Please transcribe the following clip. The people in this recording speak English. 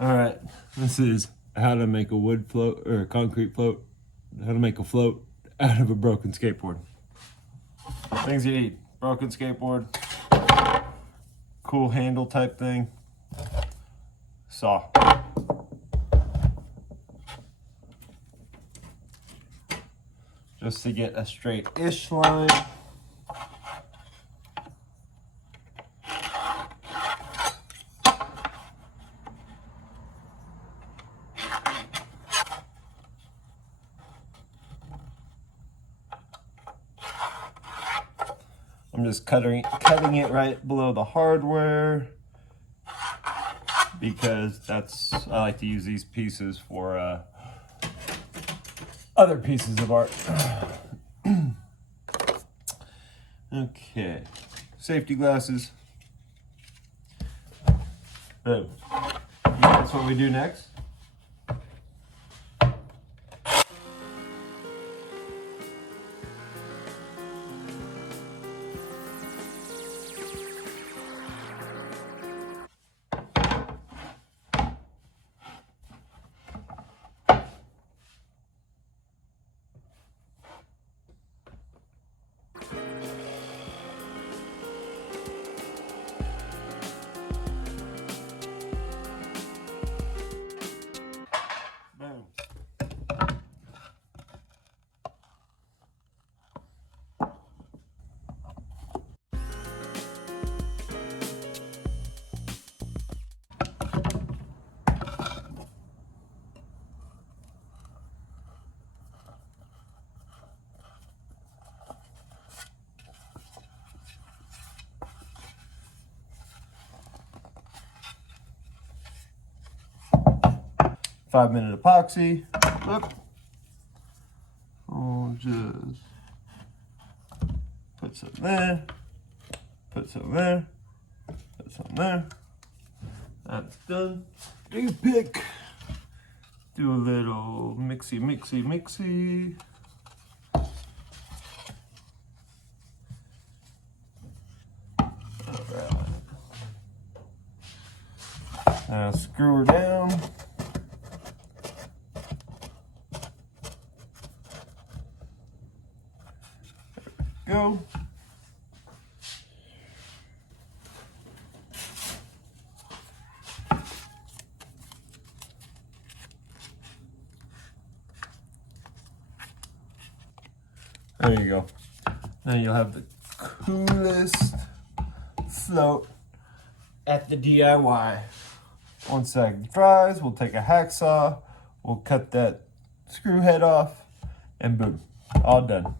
All right, this is how to make a wood float or a concrete float, how to make a float out of a broken skateboard. Things you need: broken skateboard, cool handle type thing, saw. Just to get a straight-ish line. I'm just cutting it right below the hardware because I like to use these pieces for other pieces of art. Okay, safety glasses. Boom. That's what we do next. Boom. Five-minute epoxy. Look. I'll just put some there, put some there, put some there. That's done. Take a pick. Do a little mixy, mixy, mixy. All right. Now screw her down. Go. There you go. Now you'll have the coolest float at the DIY. Once that dries, we'll take a hacksaw, we'll cut that screw head off, and boom, all done.